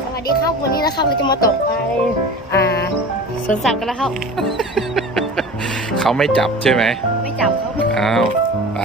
สวัสดีครับวันนี้นะครับเราจะมาตกปลาในอ่าสวนสัตว์กันนะครับ เขาไม่จับใช่ไหมไม่จับครับ อ้าวไป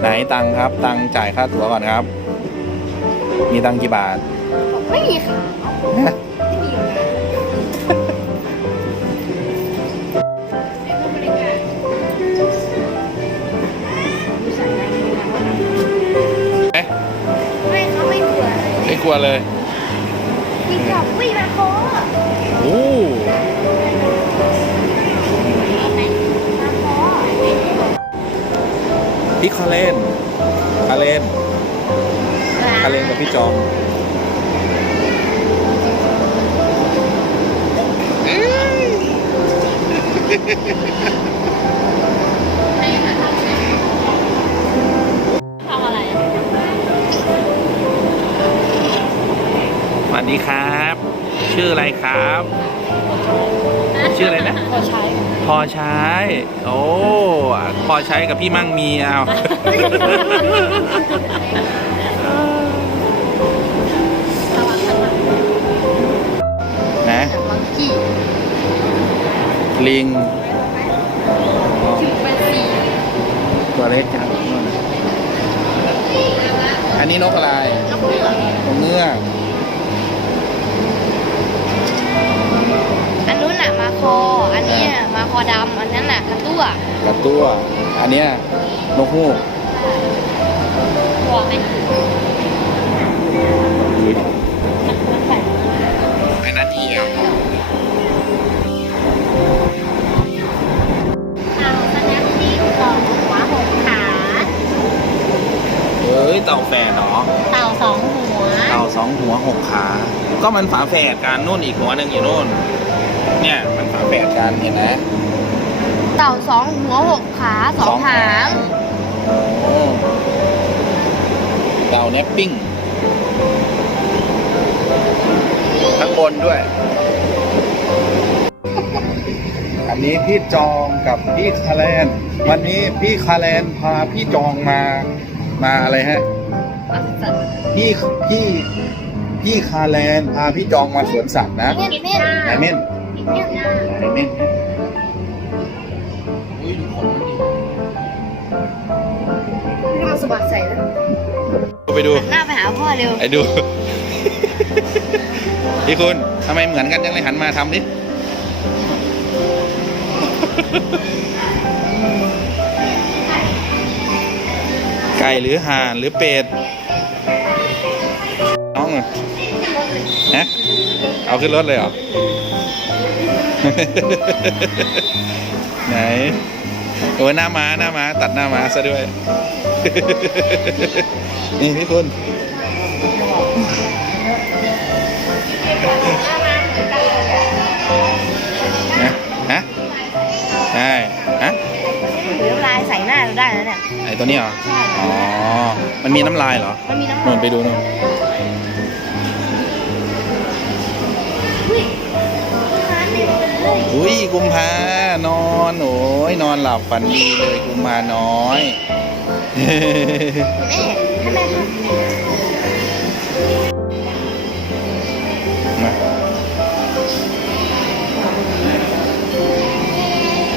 ไหนตังค์ครับตังค์จ่ายค่าตั๋วก่อนครับ มีตังค์กี่บาท ไม่มีค่ะ ฮะ ไม่กลัวเลยมีจับวิ่งมาโคโอ้มาโคพี่คาเลนคาเลนคาเลนกับพี่จอมท ดีครับ ชื่ออะไรครับ ชื่ออะไรนะ พอใช้ พอใช้ โอ้พอใช้กับพี่มั่งมีเอานะลิงตัวเล็กจังอันนี้นกอะไรนกเงือก อ อันนี้น่ะมาคอดำอันนั้นน่ะกระตั้วกระตัวอันเนี้ยนกฮูกหัวไหมอันนั้นอีเอลเอาสแนปปี้สองหัวหกขาเฮ้ยเต่าแฝดเหรอ เต่าสองหัว เต่าสองหัวหกขา ก็มันฝาแฝดกันนู่นอีกหัวหนึ่งอยู่นู่น เนี่ยมันฝาแฝดกันเห็นไหมเต่าสองหัวหกขาสองหางโอ้เต่าเนปปิ้งข้างบนด้วย อันนี้พี่จองกับพี่คาแลน วันนี้พี่คาแลนพาพี่จองมามาอะไรฮะ พี่พี่พี่คาแลนพาพี่จองมาสวนสัตว์นะเม่นเม่นไหนเม่น เม่นไหนเม่นอุ้ยดูขนมันดินี่มันสะบัดใส่แล้วไปดูหน้าไปหาพ่อเร็ว ไอ้ดู พี่คุณทำไมเหมือนกันจังเลยหันมาทำดิไก่หรือห่านหรือเป็ดน้องอะฮะเอาขึ้นรถเลยเหรอ ไหน โอ้ยหน้าม้าหน้าม้าตัดหน้าม้าซะด้วย นี่พี่คุณนะฮะใช่ฮะหรือลายใส่หน้าเราได้แล้วเนี่ยไอตัวนี้เหรอ อ๋อ มันมีน้ำลายเหรอ มันมีน้ำนนไปดูนนร้าน อุ้ยกุมภานอนโอ้ยนอนหลับฝันดีเลยกุมภาน้อยแม่ให้แม่ค่ะมา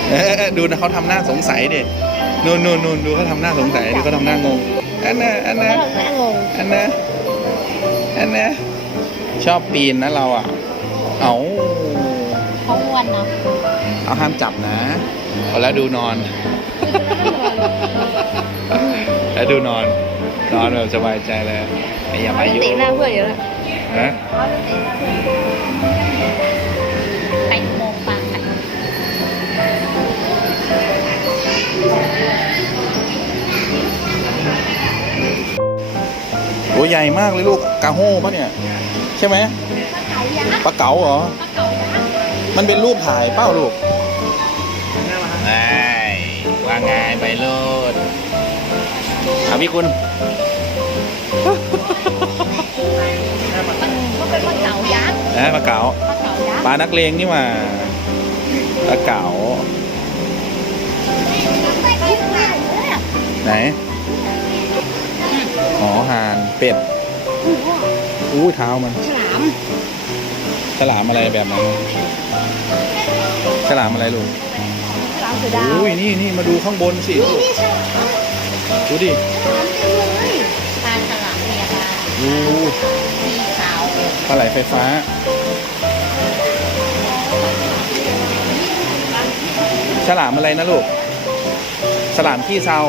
เอ๊ะดูนะเขาทำหน้าสงสัยดินู่นนู่นนู่นดูเขาทำหน้าสงสัยดูเขาทำหน้างงอันน่ะอันก็น่ะเราแม่งงอันนะอันนะชอบปีนนะเราอะ เอาเขาอ้ วนเนาะเอาห้ามจับนะเอาแล้วดูนอน แล้วดูนอน นอนแบบสบายใจเลยไม่อย่าเขามาจะยุ่เตะงหน้าเพื่อนอยู่แล้วนะเขาจะเตะหน้าเพื่อนไปโมงปากอะโอ้ใหญ่มากเลยลูกกาโฮ่ปะเนี่ย ใช่ไหมปลาเก๋าเหรอ มันเป็นรูปถ่ายเป้าลูกไอ้ว่าไงไปโลดเอาพี่คุณมันเป็นปลาเก๋ายักษ์นะปลาเก๋าปลาเก๋ายักษ์ปลานักเลงนี่หว่าปลาเก๋าไปกินเลยไหนเป็ดอู้ว่าอู้เท้ามันฉลาม ฉลามอะไรแบบนั้นฉลามอะไรลูกฉลามเสือดาวอุ้ยนี่นี่มาดูข้างบนสิลามดูดิฉลามเลยปลาฉลามเนี่ยปลาอู้ที่ขาวปลาไหลไฟฟ้าฉลามอะไรนะลูกฉลามขี้เซา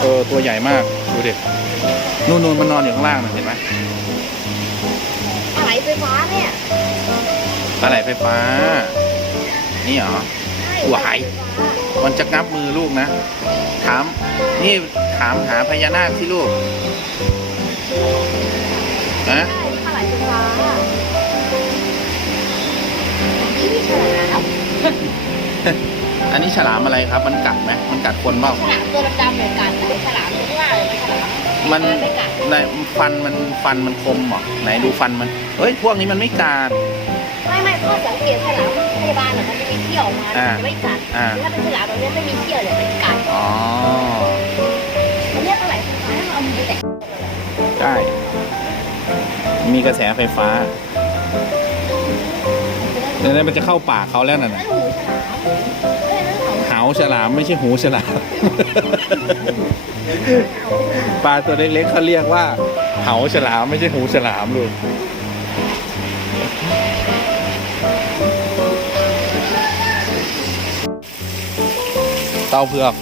เออตัวใหญ่มาก ดูดินู่นนู่นมันนอนอยู่ข้างล่างนะเห็นไหม ปลาไหลไฟฟ้า นี่เหรอใช่หวาย มันจะงับมือลูกนะ ถาม นี่ถามหาพญานาคที่ลูกนะใช่ปลาไหลไฟฟ้านี่ฉลามอันนี้ฉลามอะไรครับ มันกัดไหมมันกัดคนเปล่าฉลามตัวดำๆเหมือนกันแต่ฉลามตัวข้างล่างเลยเป็นฉลามมันไม่กัดในฟันมันฟันมันคมเหรอไหนดูฟันมัน เฮ้ย พวกนี้มันไม่กัด ไม่ไม่ข้อสังเกตฉลามพยาบาลน่ะมันจะมีเขี้ยวออกมาอ่ามันจะไม่กัดอ่า ถ้าเป็นฉลามแบบนี้ไม่มีเขี้ยวเนี่ยมันกัดอ๋อ มันเรียกปลาไหลไฟฟ้าให้มันเอามือแตะได้ มีกระแสไฟฟ้าเดี๋ยวนั้นมันจะเข้าปากเขาแล้วน่ะนั่นะนหูฉลามเอ้ยนั่นเขาเหาฉลามไม่ใช่หูฉลาม ปลาตัวเล็กๆเขาเรียกว่าเหาฉลามไม่ใช่หูฉลามลูก ต้าเผือก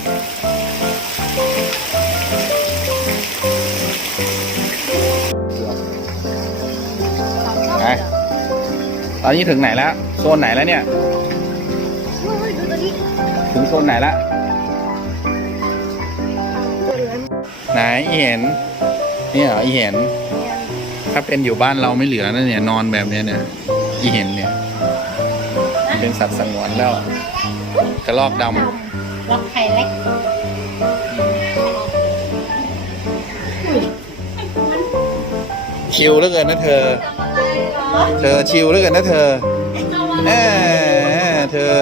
ไปตอนนี้ถึงไหนแล้ว โซนไหนแล้วเนี่ยเฮ้ยดูตัวนี้ถึงโซนไหนละตัวเหลืองไหนอีเห็นเนี่ยเหรออีเห็น ถ้าเป็นอยู่บ้านเราไม่เหลือนะเนี่ยนอนแบบเนี้ยเนี่ยอีเห็นเนี่ย เป็นสัตว์สงวนแล้วกระลอกดล็ อกไข่เล็กชิลเหลือเกินนะเธอ เธอชิลเหลือเกินนะเธอแหมเธอ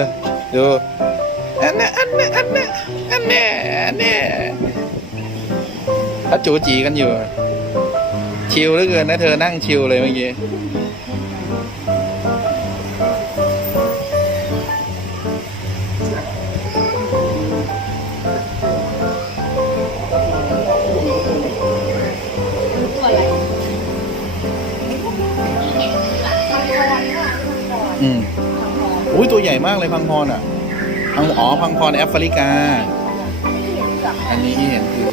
ดูอันน่ะอันน่ะอันน่ะอันแน่อันแน่ถ้าจูจีกันอยู่ ชิลเหลือเกินนะเธอนั่งชิลเลยเมื่อกี้ อืมอุ้ยตัวใหญ่มากเลยพังพรอะพังอ๋อพังพรแอฟริกาอันนี้เห็นเกือบอันนี้ที่เห็นคือ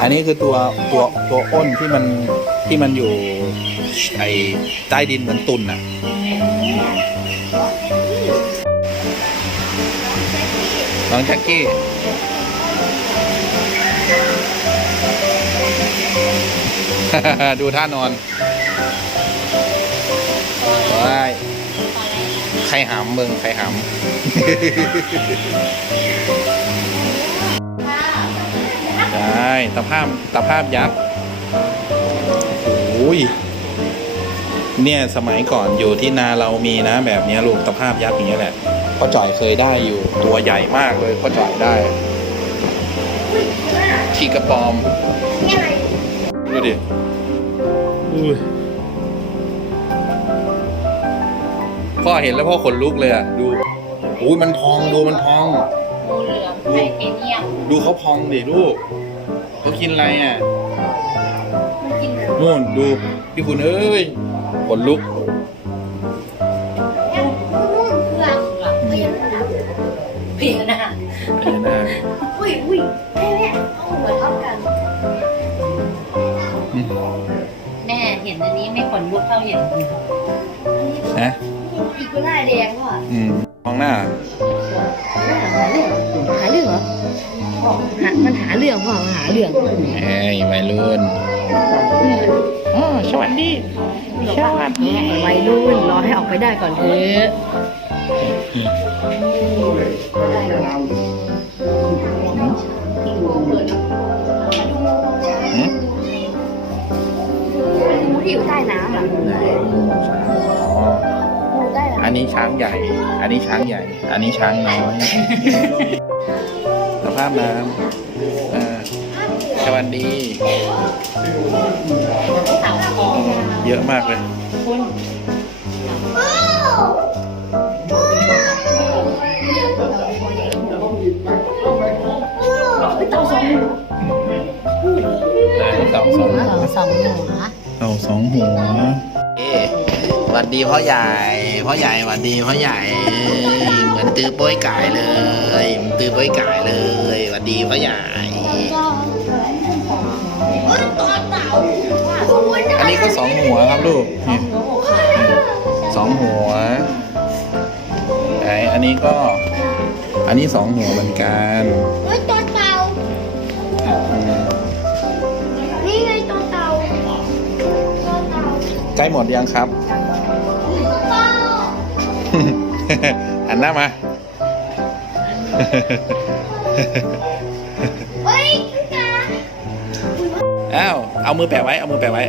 อันนี้คือตัวตัวตัวอ้นที่มันที่มันอยู่ไอใต้ดินเหมือนตุ่นอะน้องแจ็คกี้ ดูท่านอนว้ายใครหามมึงใครหามใช่ตะภาพตะภาพยักษ์โอ้ยเนี่ยสมัยก่อนอยู่ที่นาเรามีนะ แบบเนี้ยลูกตะภาพยักษ์อย่างเงี้ยแหละพ่อจ่อยเคยได้อยู่ตัวใหญ่มากเลยพ่อจ่อยได้ขี่กระปอมนี่อะไรดูดิอุ้ย พ่อเห็นแล้วพ่อขนลุกเลยอะ ดูอุ้ยมันพองดูมันพอง งูเหลือมไทเทเนียมดูเขาพองดิลูกเขากินอะไรอะมันกินเหมือนนู่นดูพี่คุณเอ้ยขนลุกเนี่ยนู่นคืออะไรพญานาคเพียนาพญานาคอุ้ยอุ้ยแม่แม่เอาหัวทับ เห็นอันนี้ไม่ขนลุกเท่าอย่างนี้นะอีกก็หน้าแดงว่ะอืมมองหน้าหาเรื่องหาเรื่องเหรอหามันหาเรื่องพ่อมันหาเรื่องเอ้ยวัยรุ่นอ๋อสวัสดีสวัสดีวัยรุ่นรอให้ออกไปได้ก่อนเถอะหื ที่อยู่ใต้น้ำอะไหนอ๋องูใต้น้อันนี้ช้างใหญ่ อันนี้ช้างใหญ่ อันนี้ช้างน้อยสภาพน้ำเออสวัสดีเต่าทองเยอะมากเลยคุณไหนเต่าสองเต่าสองหัวเต่า สองหัวเอ๊ะสวัสดีพ่อใหญ่ พ่อใหญ่สวัสดีพ่อใหญ่ เหมือนตือโป้ยไก่เลยเหมือนตือโป้ยไก่เลยสวัสดีพ่อใหญ่ อันนี้ก็สองหัวครับลูกนี่สองหัวไหนอันนี้ก็ อันนี้สองหัวเหมือนกัน ใกล้หมดยังครับ หันหน้ามาเฮ้ยจ้าอ้าวเอามือแปะไว้ เอามือแปะไว้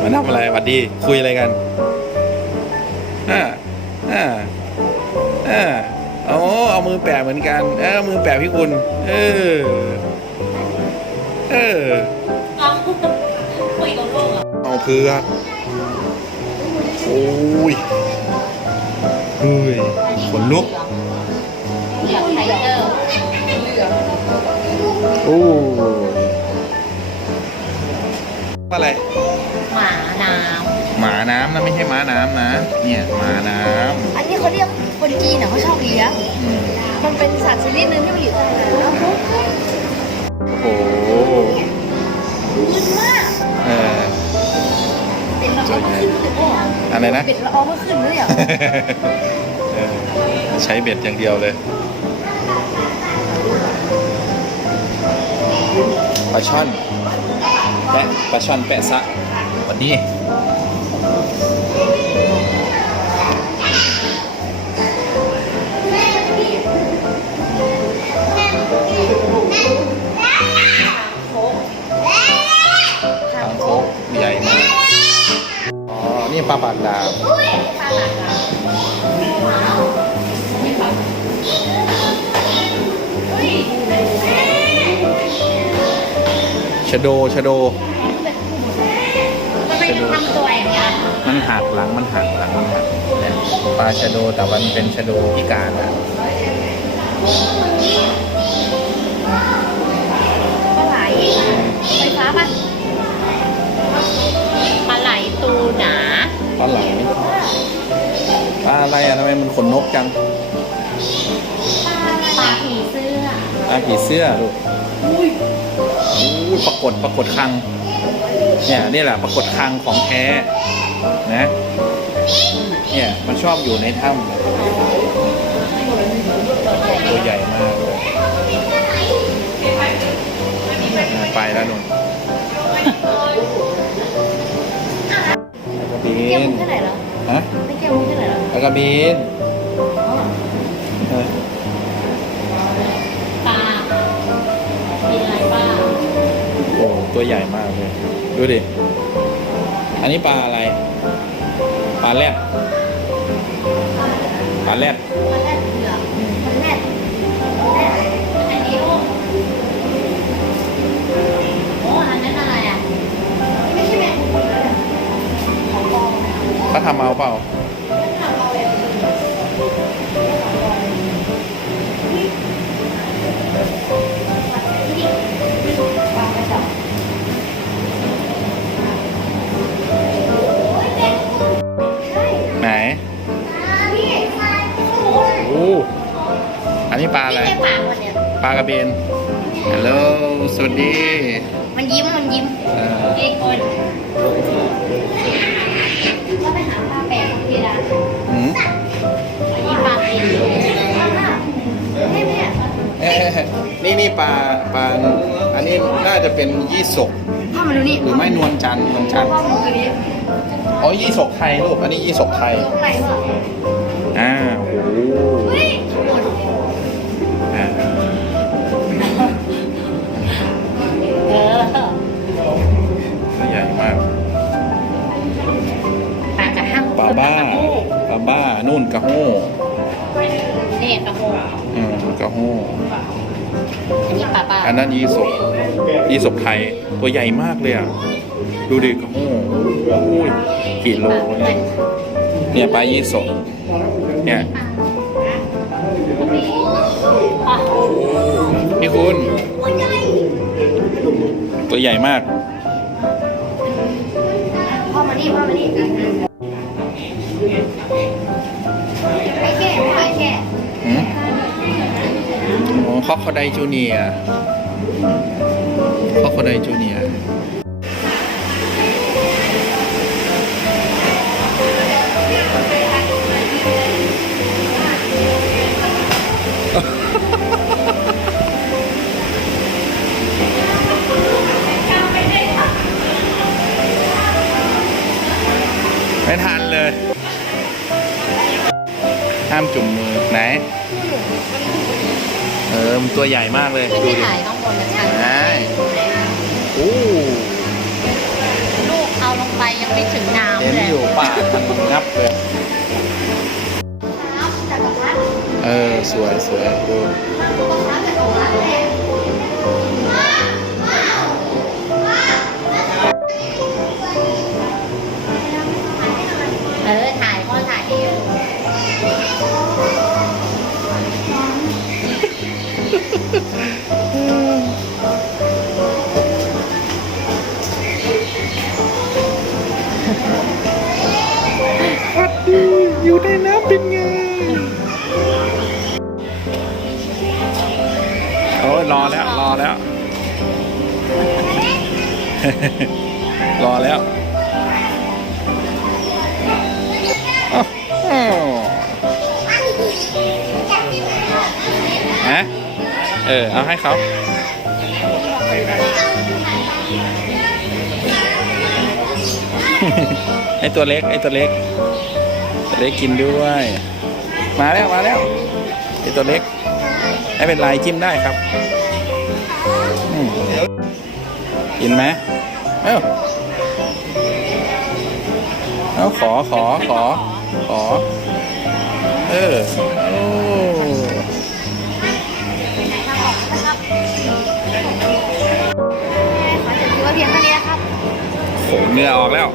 มาทำอะไรหวัดดี คุยอะไรกันอ่าอ่าอ่าโอ้เอามือแปะเหมือนกัน เออเอามือแปะพี่คุณ เออ เออ เหรอเอาเพือกโอ้ยเฮ้ยขนลุกเหลืองไทเกอร์โอ้อะไรหมาน้หมาน้ำนะไม่ใช่ม้าน้ำนะเนี่ยหมาน้อันนี้เขาเรียกคนจีนเหรอเขาชอบเลี้ยงำอืมมันเป็นสัตว์ชนิดหนึงที่มันอยู่ใต้น้ำโอ้โห กินมากเออเป็ดละ ออมาขึ้นเลยอะไรนะ เบ็ดละออมาขึ้นเลยเหรอเออใช้เบ็ดอย่างเดียวเลยปลาช่อนแปะปลาช่อนแปะซะสวัสดี ปลาปากดาวชะโดชะโดำมันไม่ได้ทำตัวอย่างเงี้ยมันหักหลังมันหักหลังมันหักเนี่ยปลาชะโดแต่มันเป็นชะโดพิการนะ อะไรอะทำไมมันขนนกจังปลาผีเสื้อปลาผีเสื้อลูกอุ้ยปรากฏปรากฏคัง เนี่ยนี่แหละปรากฏคังของแท้นะ เนี่ยมันชอบอยู่ในถ้ำ กแค่ไหนแล้วแล้วก็บินปลากินอะไรปลาโอ้ตัวใหญ่มากเลย ดูดิ อันนี้ปลาอะไร ปลาแรดปลาแรดมันแรดเผือกมันแรดแรดอันนี้ลูกโอ้อันนั้นอะไรอะไม่ใช่แมงมุมนะของปลอมนะเขาทำเอาเปล่า ยิ้มมันยิ้มเอ่อเก้คนก็ไปหาปลาแปลกของที่ร้านหืมนี่ปลาปีนแม่แม่เอ๊ะนี่นี่ปลาปลาอันนี้น่าจะเป็นยี่สกพ่อมาดูนี่หรือไม่นวลจันทร์นวลจันทร์พ่อมาดูนี่อ๋อยี่สกไทยลูกอันนี้ยี่สกไทยตรงไหนเหรออ่าโอ้โห บ้าปลาบ้านู่นกระโห้นี่กระโหอืมกระโห้อันนี้ปลาบ้าอันนั้นยีสบยีสบไทยตัวใหญ่มากเลยอะดูดิกระโห้โอ้ยกี่โลเนี่ยเนี่ยปลายีสบเนี่ยอะพี่คุณ ตัวใหญ่มากพ่อมานี่พ่อมานี่ อ้คอไดจูเนียคอคอไดจูเนียไม่ทันเลย ห้ามจุ่มมือไหน เออมันตัวใหญ่มากเลยไม่ดูได้ดิถ่ายข้างบนนะชันไหนโอ้ลูกเอาลงไปยังไม่ถึงน้ำเต็มเลยอยู่ปากมันงับเลยจักรพรรดิเออสวยสวยดูจักรพรรดิจักรพรรดิแหล แล้วรอแล้ว รอแล้วฮะเออ เอาให้เขาไอตัวเล็ก ไอตัวเล็ก ตัวเล็กกินด้วย มาแล้ว มาแล้ว ไอตัวเล็กไม่เป็นไรจิ้มได้ครับ กินไหมเอ้าเอาขอขอขอขอ เออโอ้ขอจบคลิปไว้เพียงเท่านี้นะครับโหเหงื่อออกแล้ว